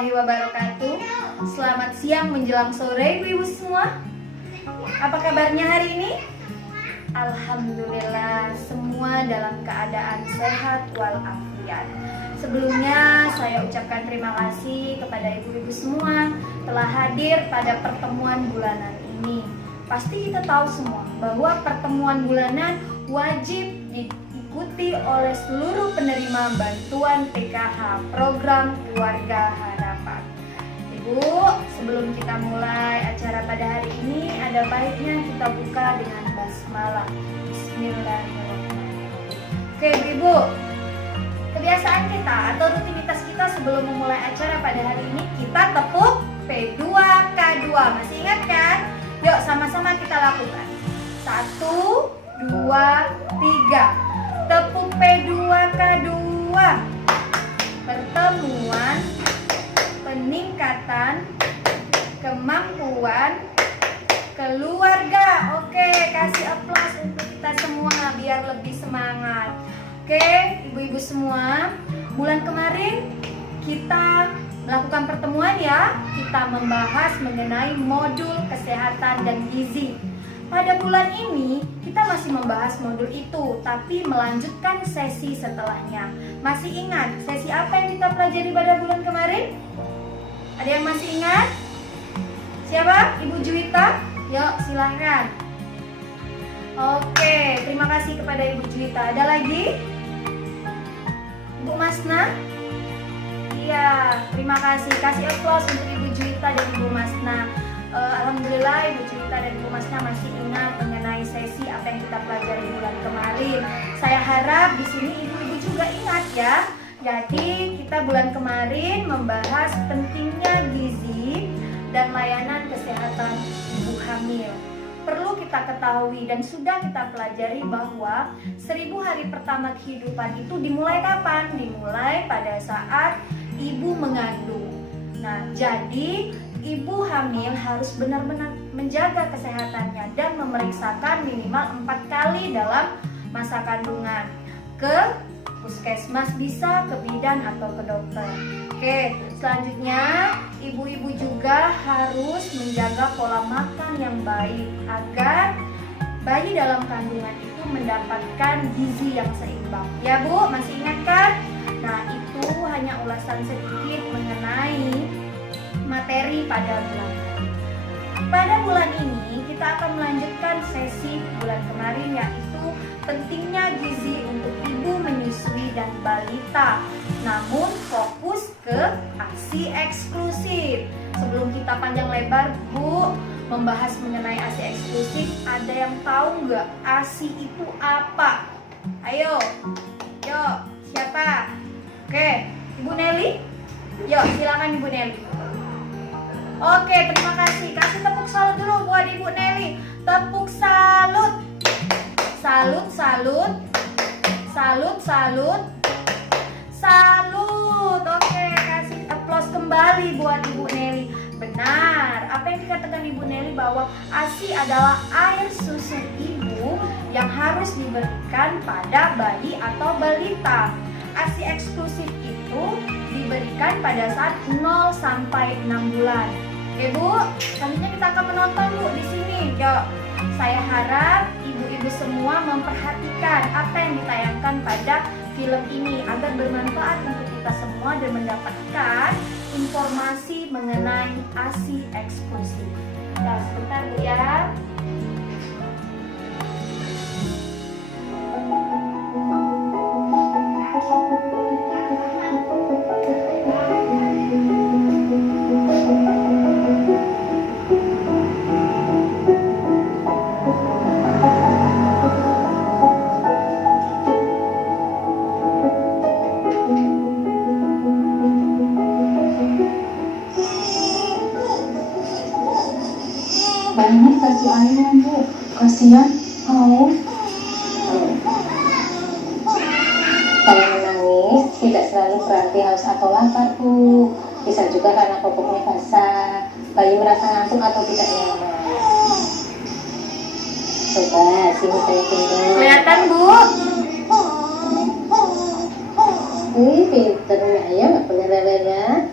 warahmatullahi wabarakatuh. Selamat siang menjelang sore ibu-ibu semua. Apa kabarnya hari ini? Alhamdulillah semua dalam keadaan sehat walafiat. Sebelumnya saya ucapkan terima kasih kepada ibu-ibu semua telah hadir pada pertemuan bulanan ini. Pasti kita tahu semua bahwa pertemuan bulanan wajib diikuti oleh seluruh penerima bantuan PKH program Keluarga Harapan. Ibu, sebelum kita mulai acara pada hari ini, ada baiknya kita buka dengan basmalah. Bismillahirrahmanirrahim. Oke, Ibu. Kebiasaan kita atau rutinitas kita sebelum memulai acara pada hari ini, kita tepuk P2K2. Masih ingat kan? Yuk sama-sama kita lakukan. 1, 2, 3. Tepuk P2K2. Pertemuan peningkatan kemampuan keluarga. Oke, kasih aplaus untuk kita semua biar lebih semangat. Oke, ibu-ibu semua, bulan kemarin kita melakukan pertemuan ya. Kita membahas mengenai modul kesehatan dan gizi. Pada bulan ini kita masih membahas modul itu, tapi melanjutkan sesi setelahnya. Masih ingat sesi apa yang kita pelajari pada bulan kemarin? Ada yang masih ingat? Siapa? Ibu Juwita? Yuk silahkan. Oke, terima kasih kepada Ibu Juwita. Ada lagi? Ibu Masna? Iya, terima kasih. Kasih aplaus untuk Ibu Juwita dan Ibu Masna. Alhamdulillah Ibu Juwita dan Ibu Masna masih ingat mengenai sesi apa yang kita pelajari bulan kemarin. Saya harap di sini ibu-ibu juga ingat ya. Jadi kita bulan kemarin membahas pentingnya gizi dan layanan kesehatan ibu hamil. Perlu kita ketahui dan sudah kita pelajari bahwa 1000 hari pertama kehidupan itu dimulai kapan? Dimulai pada saat ibu mengandung. Nah, jadi ibu hamil harus benar-benar menjaga kesehatannya dan memeriksakan minimal 4 kali dalam masa kandungan. Ke puskesmas bisa, ke bidan atau ke dokter. Oke, selanjutnya ibu-ibu juga harus menjaga pola makan yang baik agar bayi dalam kandungan itu mendapatkan gizi yang seimbang. Ya Bu, masih ingat kan? Nah, itu hanya ulasan sedikit mengenai materi pada bulan ini. Pada bulan ini kita akan melanjutkan sesi bulan kemarin, yaitu pentingnya gizi untuk ibu menyusui dan balita, namun fokus ke ASI eksklusif. Sebelum kita panjang lebar Bu membahas mengenai ASI eksklusif, ada yang tahu nggak ASI itu apa? Ayo, yuk, siapa? Oke, Ibu Nelly? Yuk, silakan Ibu Nelly. Oke, terima kasih. Kasih tepuk salut dulu buat Ibu Nelly. Tepuk salut. Salut, salut. Salut, salut. Salut. Oke, kasih aplaus kembali buat Ibu Nelly. Benar, apa yang dikatakan Ibu Nelly bahwa ASI adalah air susu ibu yang harus diberikan pada bayi atau balita. ASI eksklusif itu diberikan pada saat 0 sampai 6 bulan. Oke Bu, selanjutnya kita akan menonton Bu di sini. Yuk, saya harap ibu-ibu semua memperhatikan apa yang ditayangkan pada film ini agar bermanfaat untuk kita semua dan mendapatkan informasi mengenai ASI eksklusif. Nah, sebentar Bu ya. Banyak kasih air Bu, kasihan haus. Kalau menangis tidak selalu berarti haus atau lapar Bu. Bisa juga karena popoknya basah, bayi merasa ngantuk atau tidak nyaman. Coba sini saya tinggal. Kelihatan Bu? Wih, pinternya ya, nggak boleh rewel ya.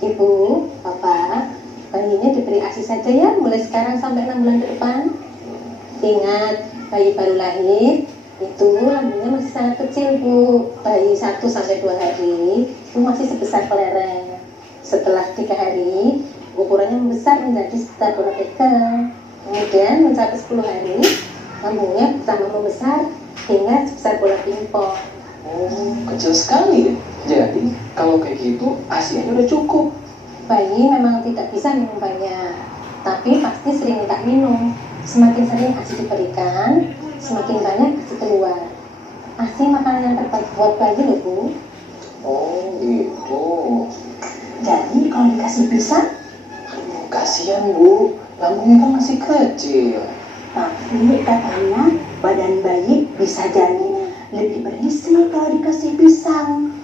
Ibu, Bapak, bayinya diberi ASI saja ya, mulai sekarang sampai 6 bulan ke depan. Ingat, bayi baru lahir itu lambungnya masih sangat kecil Bu. Bayi 1 sampai 2 hari itu masih sebesar kelereng. Setelah 3 hari ukurannya membesar menjadi sekitar bola bekel. Kemudian mencapai 10 hari lambungnya bertambah membesar hingga sebesar bola pingpong. Oh, kecil sekali deh. Jadi kalau kayak gitu ASI aja udah cukup. Bayi memang tidak bisa minum banyak, tapi pasti sering minta minum. Semakin sering ASI diberikan, semakin banyak ASI keluar. ASI makanan yang terbaik buat bayi loh Bu. Oh gitu. Jadi kalau dikasih pisang, Aduh, kasihan Bu, lambungnya kan masih kecil. Tapi katanya badan bayi bisa jadi lebih berisi kalau dikasih pisang.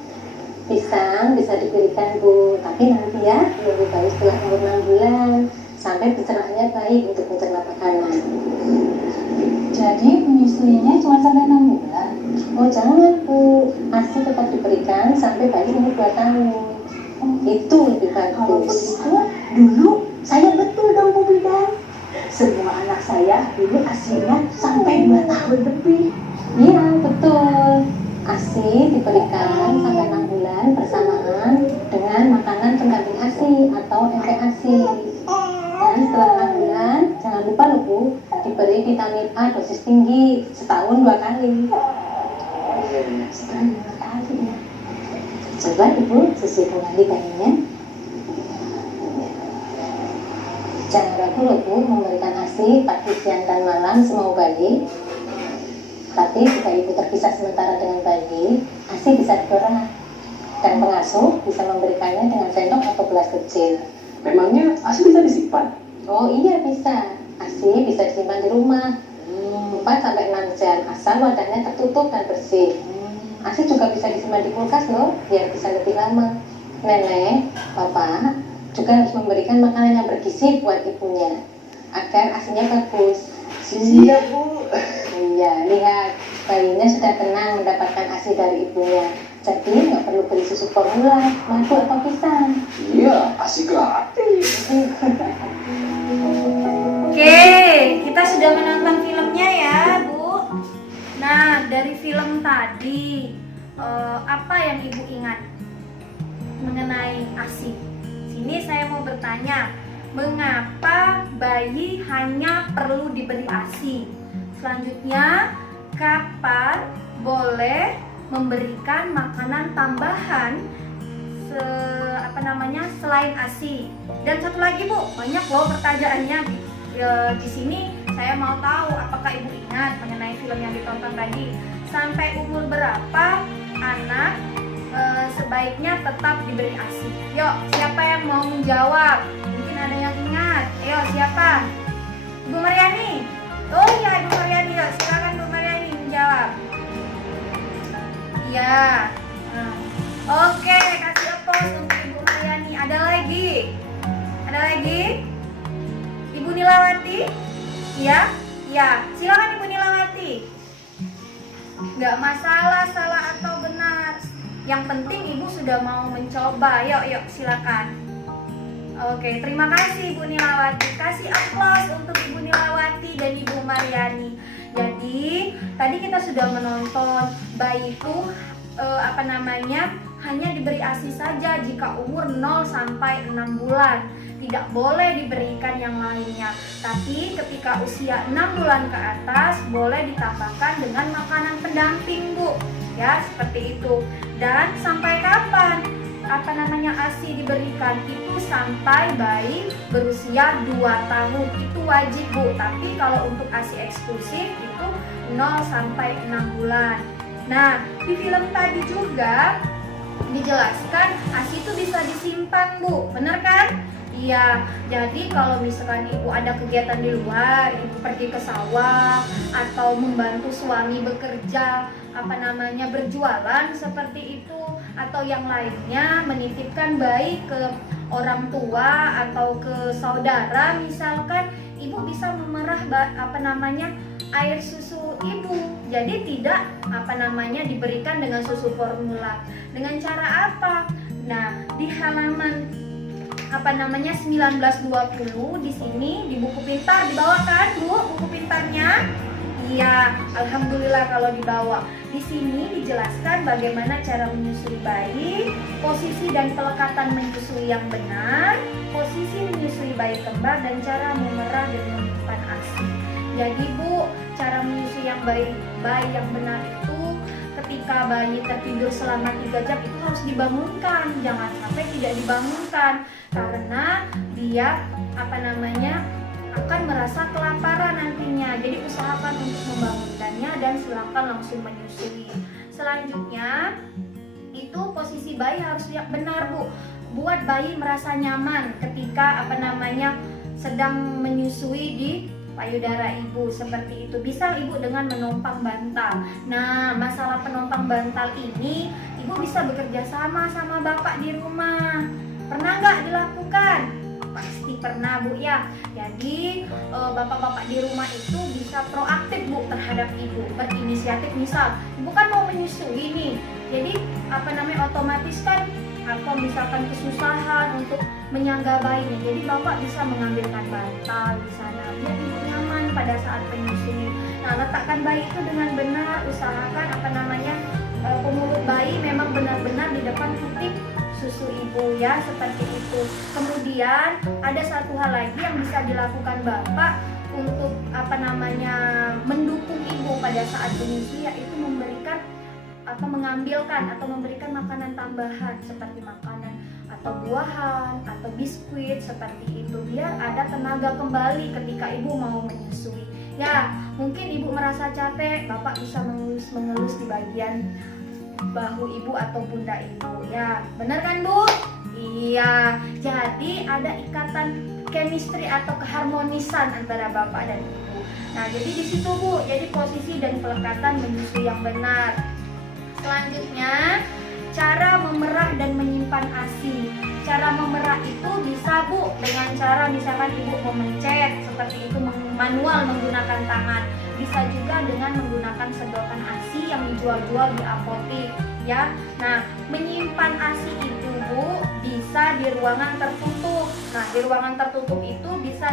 pisang bisa diberikan Bu, tapi nanti ya nunggu bayi setelah umur 6 bulan sampai pencernaan baik untuk mencerna makanan. Jadi menyusuinya cuma sampai 6 bulan. Oh jangan Bu, ASI tetap diberikan sampai bayi umur 2 tahun. Itu lebih Kalau bagus. begitu, dulu saya betul dong Bu Bidan. Semua anak saya dulu ASINya sampai 2 tahun lebih. Iya betul. ASI diberikan sampai 6 bulan bersamaan dengan makanan pendamping ASI atau MPASI. Dan setelah 6 bulan, jangan lupa loh Bu, diberi vitamin A dosis tinggi setahun 2 kali. Setahun 2 kali ya. Coba Ibu susui kembali bayinya. Jangan ragu loh Bu memberikan ASI pagi, siang, dan malam semau bayi. Tapi jika ibu terpisah sementara dengan bayi, ASI bisa didorong dan pengasuh bisa memberikannya dengan sendok atau gelas kecil. Memangnya ASI bisa disimpan? Oh iya bisa, ASI bisa disimpan di rumah 4-6 jam asal wadahnya tertutup dan bersih. ASI juga bisa disimpan di kulkas loh, biar bisa lebih lama. Nenek, Bapak juga harus memberikan makanan yang bergizi buat ibunya agar ASINya bagus. Siap Bu. Iya, lihat bayinya sudah tenang mendapatkan ASI dari ibunya. Jadi nggak perlu beli susu formula, madu atau pisang. Iya, ASI gratis. Oke, kita sudah menonton filmnya ya, Bu. Nah, dari film tadi, apa yang Ibu ingat mengenai ASI? Sini saya mau bertanya, mengapa bayi hanya perlu diberi ASI? Selanjutnya, kapan boleh memberikan makanan tambahan selain ASI? Dan satu lagi Bu, banyak loh pertanyaannya di sini. Saya mau tahu apakah Ibu ingat mengenai film yang ditonton tadi. Sampai umur berapa anak sebaiknya tetap diberi ASI? Yuk, siapa yang mau menjawab? Mungkin ada yang ingat. Ayo, siapa? Ibu Mariani. Oh iya, Ibu Mariani. Yuk, silakan Bu Mariani menjawab. Iya. Oke, kasih applause untuk Ibu Mariani. Ada lagi? Ada lagi? Ibu Nilawati? Iya? Iya. Silakan Ibu Nilawati. Nggak masalah salah atau benar. Yang penting Ibu sudah mau mencoba. Yuk, silakan. Oke, terima kasih Ibu Nilawati. Kasih applause untuk Ibu Nilawati dan Ibu Mariani. Jadi, tadi kita sudah menonton bayiku hanya diberi ASI saja jika umur 0 sampai 6 bulan. Tidak boleh diberikan yang lainnya. Tapi ketika usia 6 bulan ke atas boleh ditambahkan dengan makanan pendamping, Bu. Ya, seperti itu. Dan sampai kapan ASI diberikan? Itu sampai bayi berusia 2 tahun. Itu wajib, Bu. Tapi kalau untuk ASI eksklusif itu 0 sampai 6 bulan. Nah, di film tadi juga dijelaskan ASI itu bisa disimpan, Bu. Benar kan? Iya, jadi kalau misalkan Ibu ada kegiatan di luar, Ibu pergi ke sawah atau membantu suami bekerja, berjualan seperti itu, atau yang lainnya menitipkan bayi ke orang tua atau ke saudara misalkan, Ibu bisa memerah air susu Ibu. Jadi tidak diberikan dengan susu formula. Dengan cara apa? Nah, di halaman 1920 di sini di buku pintar dibawakan Bu buku pintarnya. Iya, alhamdulillah kalau dibawa. Di sini dijelaskan bagaimana cara menyusui bayi, posisi dan pelekatan menyusui yang benar, posisi menyusui bayi kembar dan cara memerah dan menyimpan ASI. Jadi Bu, cara menyusui yang bayi yang benar itu ketika bayi tertidur selama 3 jam itu harus dibangunkan, jangan sampai tidak dibangunkan karena dia akan merasa kelaparan nantinya. Jadi usahakan untuk membangunkannya dan silakan langsung menyusui. Selanjutnya itu posisi bayi harus benar Bu, buat bayi merasa nyaman ketika sedang menyusui di payudara ibu. Seperti itu, bisa ibu dengan menompang bantal. Nah, masalah penompang bantal ini ibu bisa bekerja sama bapak di rumah. Pernah nggak dilakukan? Pasti pernah Bu ya. Jadi bapak-bapak di rumah itu bisa proaktif Bu terhadap ibu, berinisiatif. Misal ibu kan mau menyusui nih, jadi otomatis kan atau misalkan kesusahan untuk menyangga bayinya, jadi bapak bisa mengambilkan bantal di sana biar ibu nyaman pada saat menyusui. Nah, letakkan bayi itu dengan benar, usahakan pemulut bayi memang benar-benar di depan titik susu ibu ya, seperti itu. Kemudian ada satu hal lagi yang bisa dilakukan bapak untuk mendukung ibu pada saat menyusui, yaitu memberikan makanan tambahan seperti makanan atau buahan atau biskuit seperti itu, biar ada tenaga kembali ketika ibu mau menyusui. Ya, mungkin ibu merasa capek, bapak bisa mengelus di bagian bahu ibu atau pundak ibu ya, benar kan Bu? Iya, jadi ada ikatan chemistry atau keharmonisan antara bapak dan ibu. Nah, jadi di situ Bu, jadi posisi dan pelekatan menyusui yang benar. Selanjutnya, cara memerah dan menyimpan ASI. Cara memerah itu bisa Bu dengan cara misalkan ibu memencet seperti itu, manual menggunakan tangan. Bisa juga dengan menggunakan sedotan ASI yang dijual-jual di apotek ya. Nah, menyimpan ASI itu Bu bisa di ruangan tertutup. Nah, di ruangan tertutup itu bisa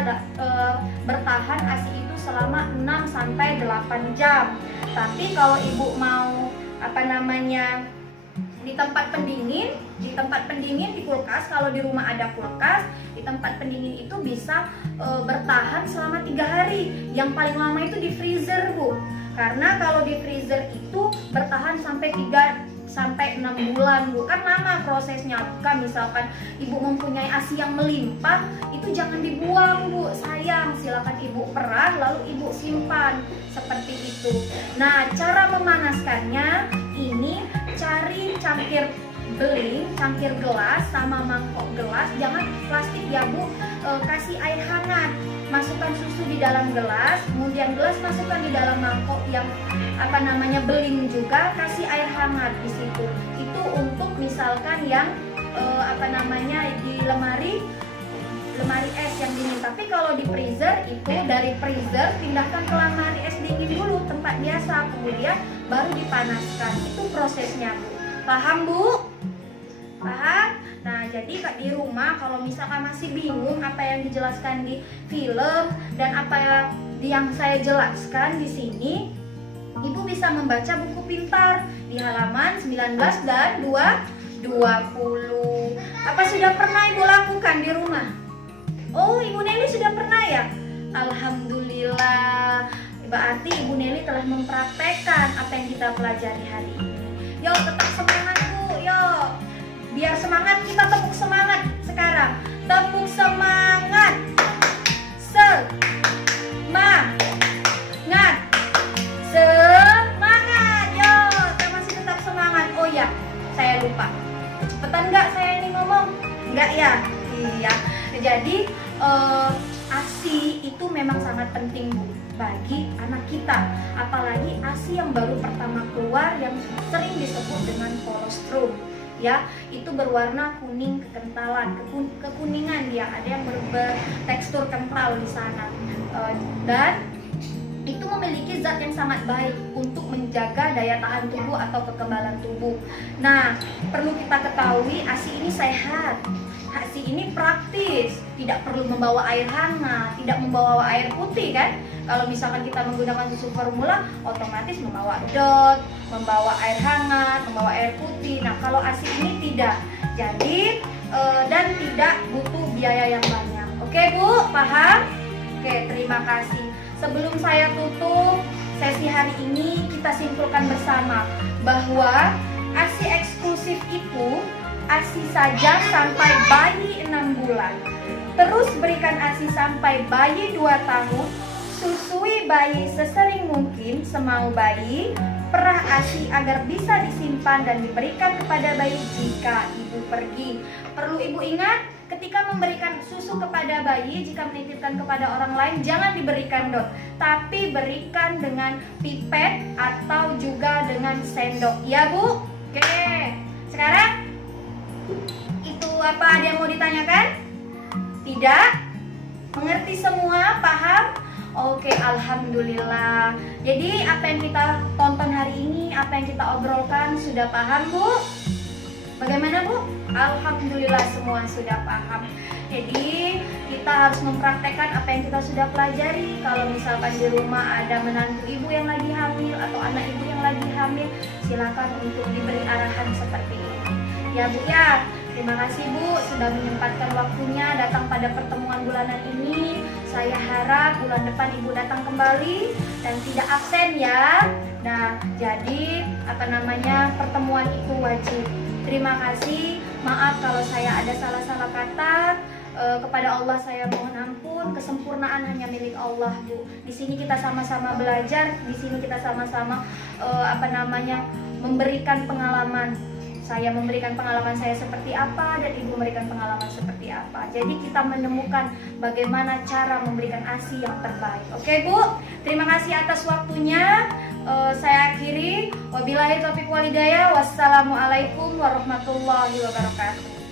bertahan ASI itu selama 6 sampai 8 jam. Tapi kalau ibu mau di tempat pendingin di kulkas, kalau di rumah ada kulkas, di tempat pendingin itu bisa bertahan selama 3 hari. Yang paling lama itu di freezer Bu, karena kalau di freezer itu bertahan sampai 3 sampai 6 bulan Bu, kan lama prosesnya. Bukan misalkan ibu mempunyai ASI yang melimpah, itu jangan dibuang Bu, sayang. Silakan ibu perah lalu ibu simpan seperti itu. Nah, cara memanaskannya ini cari cangkir beling, cangkir gelas sama mangkok gelas, jangan plastik ya Bu. Kasih air hangat, masukkan susu di dalam gelas, kemudian gelas masukkan di dalam mangkok yang beling juga, kasih air hangat di situ. Itu untuk misalkan yang di lemari es yang dingin. Tapi kalau di freezer itu, dari freezer pindahkan ke lemari es dingin dulu, tempat biasa, kemudian baru dipanaskan. Itu prosesnya Bu. Paham Bu? Paham? Nah, jadi di rumah kalau misalkan masih bingung apa yang dijelaskan di film dan apa yang saya jelaskan di sini, ibu bisa membaca buku pintar di halaman 19 dan 20. Apa sudah pernah ibu lakukan di rumah? Oh, Ibu Nelly sudah pernah ya? Alhamdulillah. Berarti Ibu Nelly telah mempraktekkan apa yang kita pelajari hari ini. Yuk, tetap semangat Bu, yuk. Biar semangat, kita tepuk semangat sekarang. Tepuk semangat. Semangat. Semangat. Yuk, kita masih tetap semangat. Oh ya, saya lupa. Cepetan nggak saya ini ngomong? Nggak ya? Iya. Jadi ASI itu memang sangat penting Bu bagi anak kita, apalagi ASI yang baru pertama keluar yang sering disebut dengan kolostrum ya, itu berwarna kuning kekentalan, kekuningan dia, ada yang bertekstur kental di sana, dan itu memiliki zat yang sangat baik untuk menjaga daya tahan tubuh atau kekebalan tubuh. Nah, perlu kita ketahui ASI ini sehat. ASI ini praktis, tidak perlu membawa air hangat, tidak membawa air putih kan. Kalau misalkan kita menggunakan susu formula, otomatis membawa dot, membawa air hangat, membawa air putih. Nah kalau ASI ini tidak, jadi dan tidak butuh biaya yang banyak. Oke Bu, paham? Oke, terima kasih. Sebelum saya tutup sesi hari ini, kita simpulkan bersama bahwa ASI eksklusif itu ASI saja sampai bayi 6 bulan. Terus berikan ASI sampai bayi 2 tahun. Susui bayi sesering mungkin semau bayi. Perah ASI agar bisa disimpan dan diberikan kepada bayi jika ibu pergi. Perlu ibu ingat, ketika memberikan susu kepada bayi, jika menitipkan kepada orang lain, jangan diberikan dot, tapi berikan dengan pipet atau juga dengan sendok. Ya Bu? Oke. Sekarang itu apa, ada yang mau ditanyakan? Tidak? Mengerti semua? Paham? Oke, alhamdulillah. Jadi apa yang kita tonton hari ini, apa yang kita obrolkan, sudah paham Bu? Bagaimana Bu? Alhamdulillah semua sudah paham. Jadi kita harus mempraktekkan apa yang kita sudah pelajari. Kalau misalkan di rumah ada menantu ibu yang lagi hamil atau anak ibu yang lagi hamil, silakan untuk diberi arahan seperti ini. Ya Bu ya, terima kasih Bu sudah menyempatkan waktunya datang pada pertemuan bulanan ini. Saya harap bulan depan Ibu datang kembali dan tidak absen ya. Nah, jadi pertemuan itu wajib. Terima kasih. Maaf kalau saya ada salah-salah kata. Kepada Allah saya mohon ampun. Kesempurnaan hanya milik Allah Bu. Di sini kita sama-sama belajar. Di sini kita sama-sama memberikan pengalaman. Saya memberikan pengalaman saya seperti apa dan Ibu memberikan pengalaman seperti apa. Jadi kita menemukan bagaimana cara memberikan ASI yang terbaik. Oke Bu, terima kasih atas waktunya. Saya akhiri. Wabillahi taufiq walhidayah. Wassalamualaikum warahmatullahi wabarakatuh.